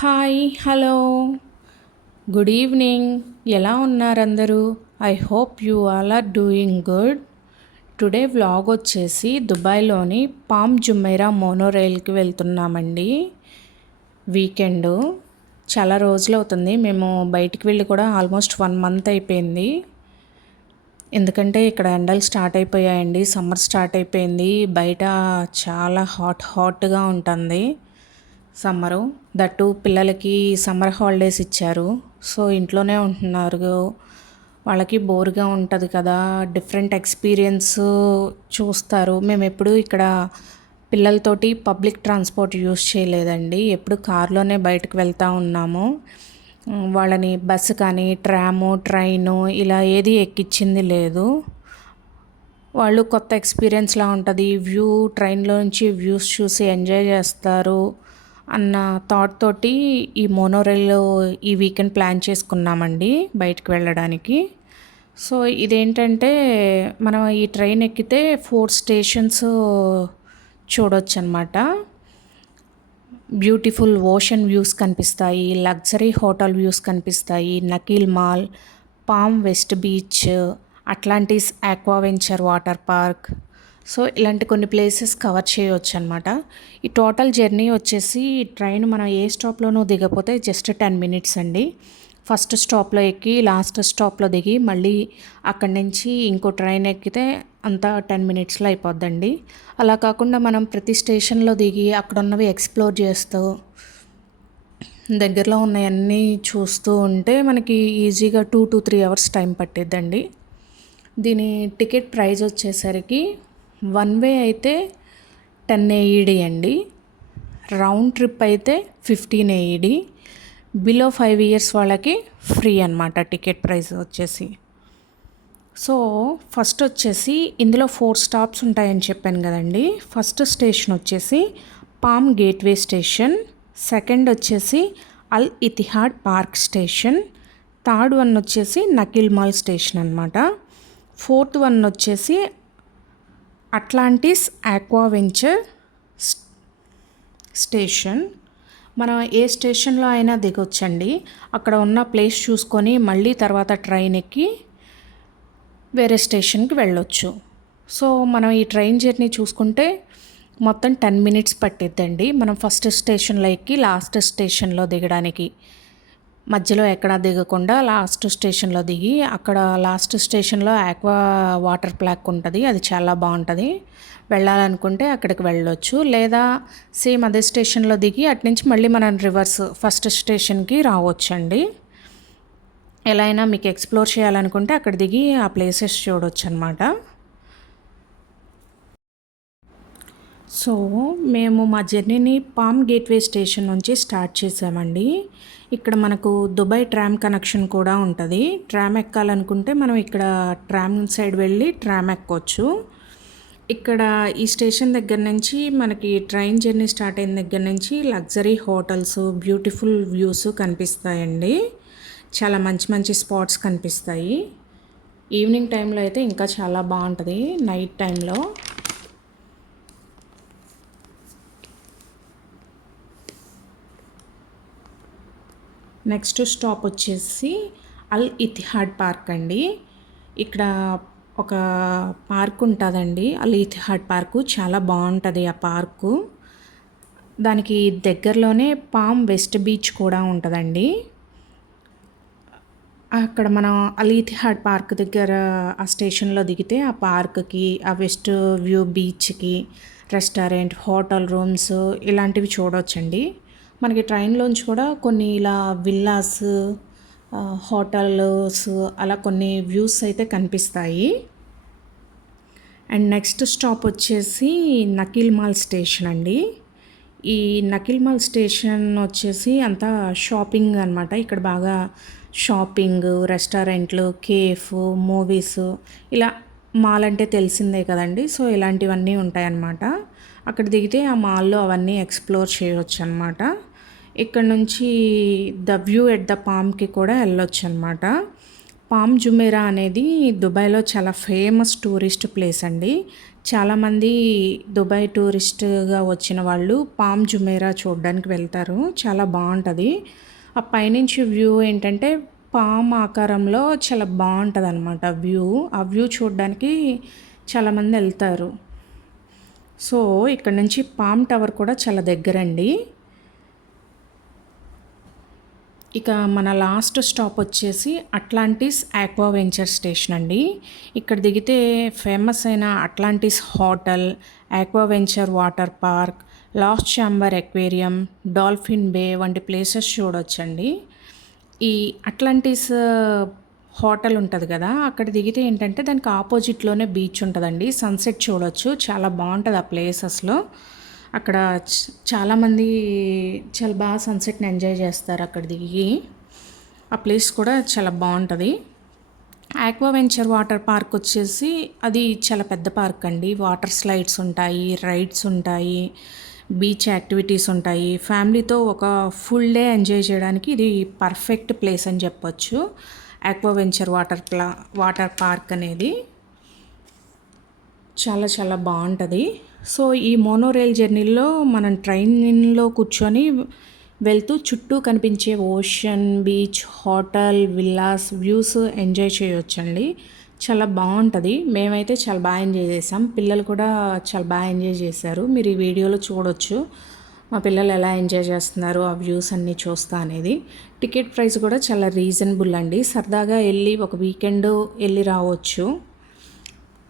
Hi hello good evening. ఎలా ఉన్నారు అందరూ? I hope you all are doing good. Today vlog వచ్చేసి దుబాయ్లోని పామ్ జుమైరా మోనోరైల్కి వెళ్తున్నామండి. వీకెండ్ చాలా రోజులు అవుతుంది, మేము బయటికి వెళ్ళి కూడా ఆల్మోస్ట్ 1 మంత్ అయిపోయింది. ఎందుకంటే ఇక్కడ ఎండలు స్టార్ట్ అయిపోయాయండి, సమ్మర్ స్టార్ట్ అయిపోయింది. బయట చాలా హాట్గా ఉంటుంది సమ్మరు. దట్టు పిల్లలకి సమ్మర్ హాలిడేస్ ఇచ్చారు, సో ఇంట్లోనే ఉంటున్నారు. వాళ్ళకి బోర్గా ఉంటుంది కదా, డిఫరెంట్ ఎక్స్పీరియన్స్ చూస్తారు. మేము ఎప్పుడు ఇక్కడ పిల్లలతోటి పబ్లిక్ ట్రాన్స్పోర్ట్ యూస్ చేయలేదండి, ఎప్పుడు కార్లోనే బయటకు వెళ్తూ ఉన్నాము. వాళ్ళని బస్సు కానీ ట్రాము ట్రైను ఇలా ఏది ఎక్కించింది లేదు. వాళ్ళు కొత్త ఎక్స్పీరియన్స్లా ఉంటుంది, ట్రైన్లో నుంచి వ్యూస్ చూసి ఎంజాయ్ చేస్తారు అన్న థాట్ తోటి ఈ మోనోరైల్ ఈ వీకెండ్ ప్లాన్ చేసుకున్నామండి బయటకు వెళ్ళడానికి. సో ఇదేంటంటే మనం ఈ ట్రైన్ ఎక్కితే 4 స్టేషన్స్ చూడొచ్చు అన్నమాట. బ్యూటిఫుల్ ఓషన్ వ్యూస్ కనిపిస్తాయి, లగ్జరీ హోటల్ వ్యూస్ కనిపిస్తాయి, Nakheel mall, palm west beach, Atlantis Aquaventure water park. So ఇలాంటి కొన్ని ప్లేసెస్ కవర్ చేయవచ్చు అనమాట. ఈ టోటల్ జర్నీ వచ్చేసి ట్రైన్ మనం ఏ స్టాప్లోనూ దిగపోతే జస్ట్ 10 మినిట్స్ అండి. ఫస్ట్ స్టాప్లో ఎక్కి లాస్ట్ స్టాప్లో దిగి మళ్ళీ అక్కడి నుంచి ఇంకో ట్రైన్ ఎక్కితే అంతా 10 మినిట్స్లో అయిపోద్దండి. అలా కాకుండా మనం ప్రతి స్టేషన్లో దిగి అక్కడ ఉన్నవి ఎక్స్ప్లోర్ చేస్తూ దగ్గరలో ఉన్నవన్నీ చూస్తూ ఉంటే మనకి ఈజీగా 2 to 3 అవర్స్ టైం పట్టిద్దండి. దీని టికెట్ ప్రైస్ వచ్చేసరికి 1 వే అయితే 10 AED అండి, రౌండ్ ట్రిప్ అయితే 15 AED. బిలో 5 years వాళ్ళకి ఫ్రీ అనమాట టికెట్ ప్రైస్ వచ్చేసి. సో ఫస్ట్ వచ్చేసి ఇందులో 4 స్టాప్స్ ఉంటాయని చెప్పాను కదండి. ఫస్ట్ స్టేషన్ వచ్చేసి పామ్ గేట్వే స్టేషన్, సెకండ్ వచ్చేసి అల్ Etihad park station, third one వచ్చేసి నకిల్ మాల్ స్టేషన్ అనమాట. ఫోర్త్ వన్ వచ్చేసి అట్లాంటిస్ ఆక్వావెంచర్ స్టేషన్. మనం ఏ స్టేషన్లో అయినా దిగొచ్చండి, అక్కడ ఉన్న ప్లేస్ చూసుకొని మళ్ళీ తర్వాత ట్రైన్ ఎక్కి వేరే స్టేషన్కి వెళ్ళొచ్చు. సో మనం ఈ ట్రైన్ జర్నీ చూసుకుంటే మొత్తం 10 మినిట్స్ పట్టిద్దండి మనం ఫస్ట్ స్టేషన్లో ఎక్కి లాస్ట్ స్టేషన్లో దిగడానికి. మధ్యలో ఎక్కడా దిగకుండా లాస్ట్ స్టేషన్లో దిగి అక్కడ లాస్ట్ స్టేషన్లో ఆక్వా వాటర్ పార్క్ ఉంటుంది, అది చాలా బాగుంటుంది. వెళ్ళాలనుకుంటే అక్కడికి వెళ్ళొచ్చు, లేదా సేమ్ అదే స్టేషన్లో దిగి అటు నుంచి మళ్ళీ మనం రివర్స్ ఫస్ట్ స్టేషన్కి రావచ్చండి. ఎలా అయినా మీకు ఎక్స్ప్లోర్ చేయాలనుకుంటే అక్కడ దిగి ఆ ప్లేసెస్ చూడవచ్చు అనమాట. సో మేము మా జర్నీని పామ్ గేట్వే స్టేషన్ నుంచి స్టార్ట్ చేసామండి. ఇక్కడ మనకు దుబాయ్ ట్రామ్ కనెక్షన్ కూడా ఉంటుంది. ట్రామ్ ఎక్కాలనుకుంటే మనం ఇక్కడ ట్రామ్ సైడ్ వెళ్ళి ట్రామ్ ఎక్కొచ్చు. ఇక్కడ ఈ స్టేషన్ దగ్గర నుంచి మనకి ట్రైన్ జర్నీ స్టార్ట్ అయిన దగ్గర నుంచి లగ్జరీ హోటల్స్, బ్యూటిఫుల్ వ్యూస్ కనిపిస్తాయండి. చాలా మంచి మంచి స్పాట్స్ కనిపిస్తాయి. ఈవినింగ్ టైంలో అయితే ఇంకా చాలా బాగుంటుంది, నైట్ టైంలో. నెక్స్ట్ స్టాప్ వచ్చేసి అల్ ఇతిహాడ్ పార్క్ అండి. ఇక్కడ ఒక పార్క్ ఉంటుందండి, అల్ ఇతిహాడ్ పార్కు. చాలా బాగుంటుంది ఆ పార్కు. దానికి దగ్గరలోనే పామ్ వెస్ట్ బీచ్ కూడా ఉంటుందండి. అక్కడ మనం అల్ ఇతిహాడ్ పార్క్ దగ్గర ఆ స్టేషన్లో దిగితే ఆ పార్క్కి, ఆ వెస్ట్ వ్యూ బీచ్కి రెస్టారెంట్, హోటల్ రూమ్స్ ఇలాంటివి చూడవచ్చండి. మనకి ట్రైన్లోంచి కూడా కొన్ని ఇలా విల్లాస్, హోటల్స్ అలా కొన్ని వ్యూస్ అయితే కనిపిస్తాయి. అండ్ నెక్స్ట్ స్టాప్ వచ్చేసి నకీల్ మాల్ స్టేషన్ అండి. ఈ నకీల్ మాల్ స్టేషన్ వచ్చేసి అంతా షాపింగ్ అనమాట. ఇక్కడ బాగా షాపింగ్, రెస్టారెంట్లు, కేఫ్, మూవీస్, ఇలా మాల్ అంటే తెలిసిందే కదండి. సో ఇలాంటివన్నీ ఉంటాయన్నమాట. అక్కడ దిగితే ఆ మాల్లో అవన్నీ ఎక్స్ప్లోర్ చేయవచ్చు అనమాట. ఇక్కడ నుంచి ద వ్యూ ఎట్ ద పామ్కి కూడా వెళ్ళొచ్చు అనమాట. పామ్ జుమేరా అనేది దుబాయ్లో చాలా ఫేమస్ టూరిస్ట్ ప్లేస్ అండి. చాలామంది దుబాయ్ టూరిస్ట్గా వచ్చిన వాళ్ళు పామ్ జుమేరా చూడడానికి వెళ్తారు. చాలా బాగుంటుంది. ఆ పైనుంచి వ్యూ ఏంటంటే పామ్ ఆకారంలో చాలా బాగుంటుంది అనమాట వ్యూ. ఆ వ్యూ చూడడానికి చాలామంది వెళ్తారు. సో ఇక్కడ నుంచి పామ్ టవర్ కూడా చాలా దగ్గరండి. ఇక మన లాస్ట్ స్టాప్ వచ్చేసి అట్లాంటిస్ ఆక్వా వెంచర్ స్టేషన్ అండి. ఇక్కడ దిగితే ఫేమస్ అయిన Atlantis hotel, Aquaventure water park, lost chamber aquarium, dolphin bay వంటి ప్లేసెస్ చూడొచ్చండి. ఈ అట్లాంటిస్ హోటల్ ఉంటుంది కదా, అక్కడ దిగితే ఏంటంటే దానికి ఆపోజిట్లోనే బీచ్ ఉంటుందండి. సన్సెట్ చూడొచ్చు. చాలా బాగుంటుంది ఆ ప్లేసెస్లో. అక్కడ చాలామంది చాలా బాగా సన్సెట్ని ఎంజాయ్ చేస్తారు అక్కడ దిగి. ఆ ప్లేస్ కూడా చాలా బాగుంటుంది. ఆక్వా వెంచర్ వాటర్ పార్క్ వచ్చేసి అది చాలా పెద్ద పార్క్ అండి. వాటర్ స్లైడ్స్ ఉంటాయి, రైడ్స్ ఉంటాయి, బీచ్ యాక్టివిటీస్ ఉంటాయి. ఫ్యామిలీతో ఒక ఫుల్ డే ఎంజాయ్ చేయడానికి ఇది పర్ఫెక్ట్ ప్లేస్ అని చెప్పొచ్చు. ఆక్వా వెంచర్ వాటర్ పార్క్ అనేది చాలా చాలా బాగుంటుంది. సో ఈ మోనోరైల్ జర్నీలో మనం ట్రైన్లో కూర్చొని వెళ్తూ చుట్టూ కనిపించే ocean, beach, hotel, villas views enjoy చేయొచ్చండి. చాలా బాగుంటుంది. మేమైతే చాలా బాగా ఎంజాయ్ చేసాం. పిల్లలు కూడా చాలా బాగా ఎంజాయ్ చేశారు. మీరు ఈ వీడియోలో చూడొచ్చు మా పిల్లలు ఎలా ఎంజాయ్ చేస్తున్నారు, ఆ వ్యూస్ అన్నీ చూస్తా అనేది. టికెట్ ప్రైస్ కూడా చాలా రీజనబుల్ అండి. సరదాగా వెళ్ళి ఒక వీకెండ్ వెళ్ళి రావచ్చు.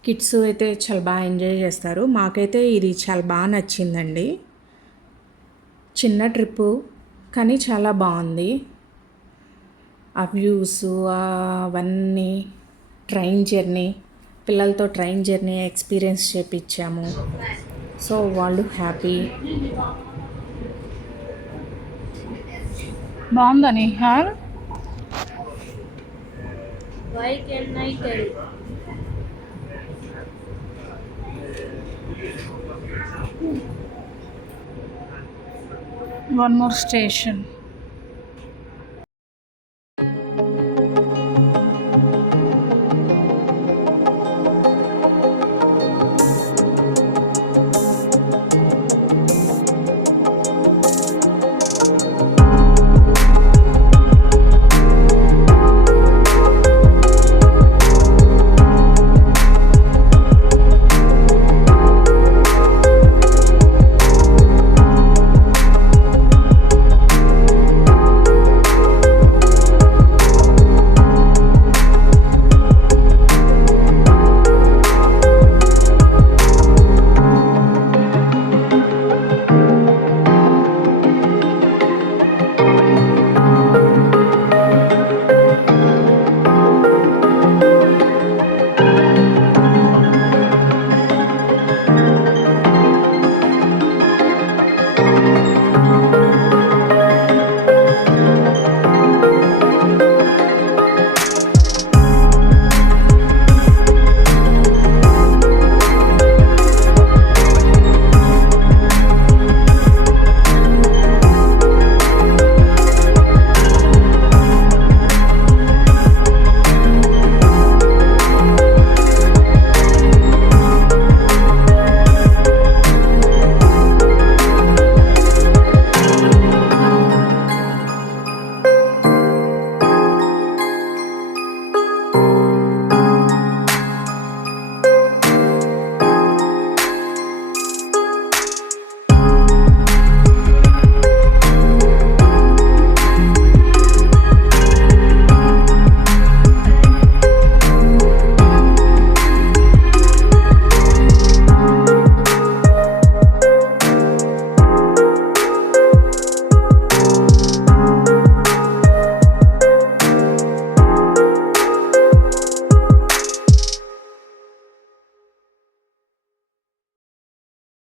కిడ్స్ అయితే చాలా బాగా ఎంజాయ్ చేస్తారు. మాకైతే ఇది చాలా బాగా నచ్చిందండి. చిన్న ట్రిప్పు కానీ చాలా బాగుంది. ఆ వ్యూస్ అవన్నీ, ట్రైన్ జర్నీ, పిల్లలతో ట్రైన్ జర్నీ ఎక్స్పీరియన్స్ చేపించాము. సో వాళ్ళు హ్యాపీ. బాగుందా Nihal? Why can I tell? One more station.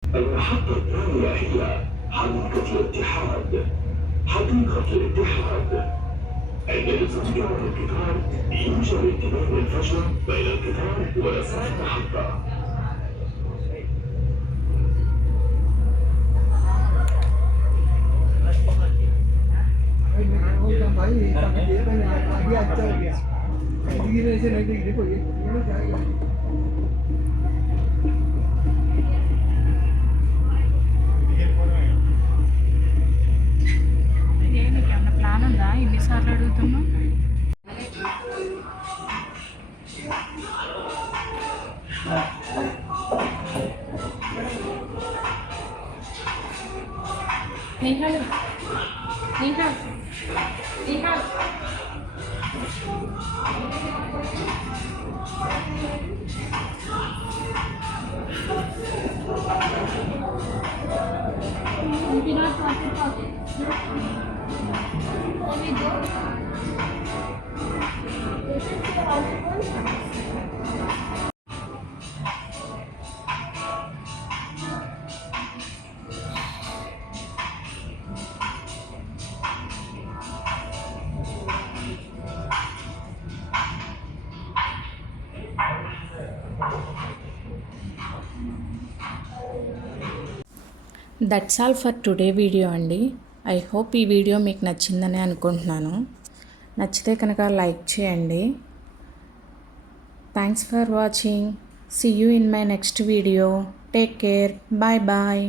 المحطة الثانية هي حديقة الاتحاد. حديقة الاتحاد. عند تطبيق القطار يوجد ارتباط الفجر بين القطار ويسار المحطة. भाई गिरने से नहीं देखो ये जाएगा। ఏమన్నా ప్లాన్ ఉందా? ఎన్నిసార్లు అడుగుతున్నా? Nihal Nihal Nihal You do not want to talk. Let me go. This is your husband. That's all for today video అండి. ఐ హోప్ ఈ వీడియో మీకు నచ్చిందని అనుకుంటున్నాను. నచ్చితే కనుక లైక్ చేయండి. Thanks for watching. See you in my next video. Take care. Bye bye.